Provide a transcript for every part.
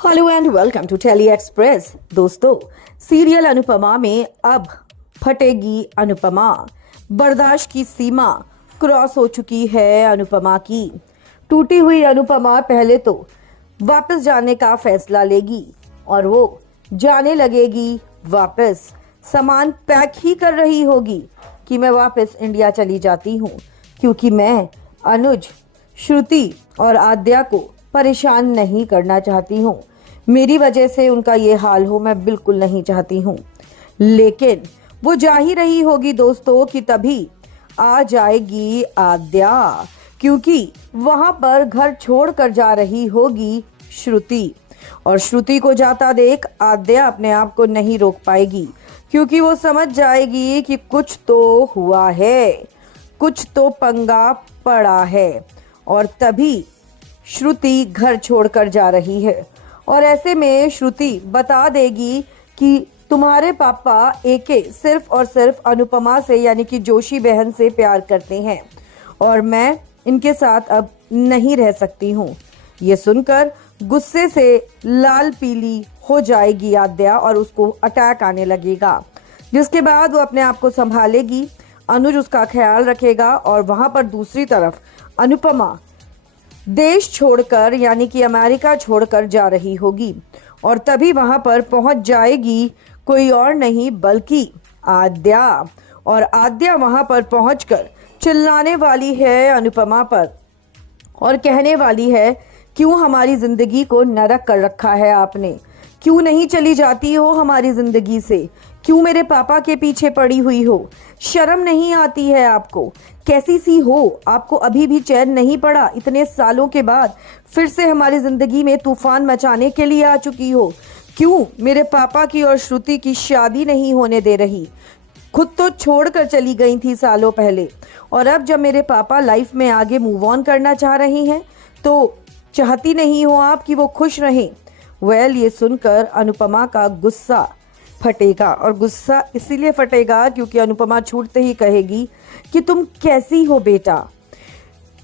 Hello and welcome to tele express. दोस्तों, serial Anupama में अब फटेगी अनुपमा। बर्दाश्त की सीमा क्रॉस हो चुकी है अनुपमा की। टूटी हुई अनुपमा पहले तो वापस जाने का फैसला लेगी और वो जाने लगेगी वापस। सामान पैक ही कर रही होगी कि मैं वापस इंडिया चली जाती हूँ, क्योंकि मैं अनुज, श्रुति और आद्या को परेशान नहीं करना चाहती हूँ। मेरी वजह से उनका ये हाल हो मैं बिल्कुल नहीं चाहती हूँ। लेकिन वो जा ही रही होगी दोस्तों कि तभी आ जाएगी आद्या, क्योंकि वहां पर घर छोड़कर जा रही होगी श्रुति। और श्रुति को जाता देख आद्या अपने आप को नहीं रोक पाएगी, क्योंकि वो समझ जाएगी कि कुछ तो हुआ है, कुछ तो पंगा पड़ा है। और तभी श्रुति घर छोड़कर जा रही है और ऐसे में श्रुति बता देगी कि तुम्हारे पापा एके सिर्फ और सिर्फ अनुपमा से यानी कि जोशी बहन से प्यार करते हैं और मैं इनके साथ अब नहीं रह सकती हूँ। ये सुनकर गुस्से से लाल पीली हो जाएगी आद्या और उसको अटैक आने लगेगा, जिसके बाद वो अपने आप को संभालेगी। अनुज उसका ख्याल रखेगा और वहां पर दूसरी तरफ अनुपमा देश छोड़कर यानी कि अमेरिका छोड़कर जा रही होगी और तभी वहां पर पहुंच जाएगी कोई और नहीं बल्कि आद्या। और आद्या वहां पर पहुंचकर चिल्लाने वाली है अनुपमा पर और कहने वाली है, क्यों हमारी जिंदगी को नरक कर रखा है आपने? क्यों नहीं चली जाती हो हमारी जिंदगी से? क्यों मेरे पापा के पीछे पड़ी हुई हो? शर्म नहीं आती है आपको? कैसी सी हो? आपको अभी भी चैन नहीं पड़ा? इतने सालों के बाद फिर से हमारी जिंदगी में तूफान मचाने के लिए आ चुकी हो। क्यों मेरे पापा की और श्रुति की शादी नहीं होने दे रही? खुद तो छोड़कर चली गई थी सालों पहले, और अब जब मेरे पापा लाइफ में आगे मूव ऑन करना चाह रही हैं तो चाहती नहीं हो आप कि वो खुश रहें। वेल, ये सुनकर अनुपमा का गुस्सा फटेगा और गुस्सा इसीलिए फटेगा क्योंकि अनुपमा छूटते ही कहेगी कि तुम कैसी हो बेटा?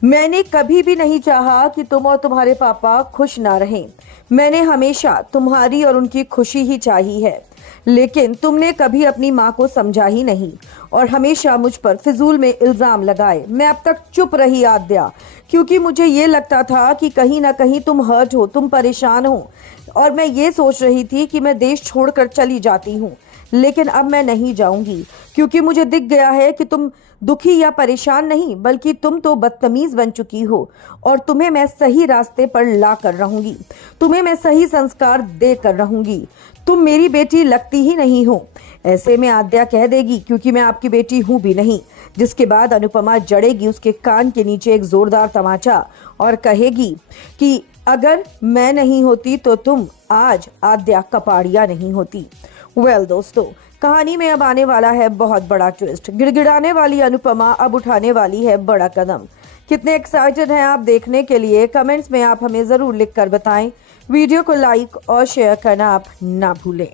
मैंने कभी भी नहीं चाहा कि तुम और तुम्हारे पापा खुश ना रहें। मैंने हमेशा तुम्हारी और उनकी खुशी ही चाही है, लेकिन तुमने कभी अपनी माँ को समझा ही नहीं और हमेशा मुझ पर फिजूल में इल्जाम लगाए। मैं अब तक चुप रही आद्या, क्योंकि मुझे ये लगता था कि कहीं ना कहीं तुम हर्ट हो, तुम परेशान हो, और मैं ये सोच रही थी कि मैं देश छोड़कर चली जाती हूँ। लेकिन अब मैं नहीं जाऊंगी, क्योंकि मुझे दिख गया है कि तुम दुखी या परेशान नहीं बल्कि तुम तो बदतमीज बन चुकी हो और तुम्हें मैं सही रास्ते पर ला कर रहूंगी, तुम्हें मैं सही संस्कार दे कर रहूंगी। तुम मेरी बेटी लगती ही नहीं हो। ऐसे में आद्या कह देगी, क्योंकि मैं आपकी बेटी हूं भी नहीं, जिसके बाद अनुपमा जड़ेगी उसके कान के नीचे एक जोरदार तमाचा और कहेगी कि अगर मैं नहीं होती तो तुम आज आद्या कपाड़िया नहीं होती। वेल दोस्तों, कहानी में अब आने वाला है बहुत बड़ा ट्विस्ट। गिड़गिड़ाने वाली अनुपमा अब उठाने वाली है बड़ा कदम। कितने एक्साइटेड हैं आप देखने के लिए? कमेंट्स में आप हमें जरूर लिखकर बताएं। वीडियो को लाइक और शेयर करना आप ना भूलें।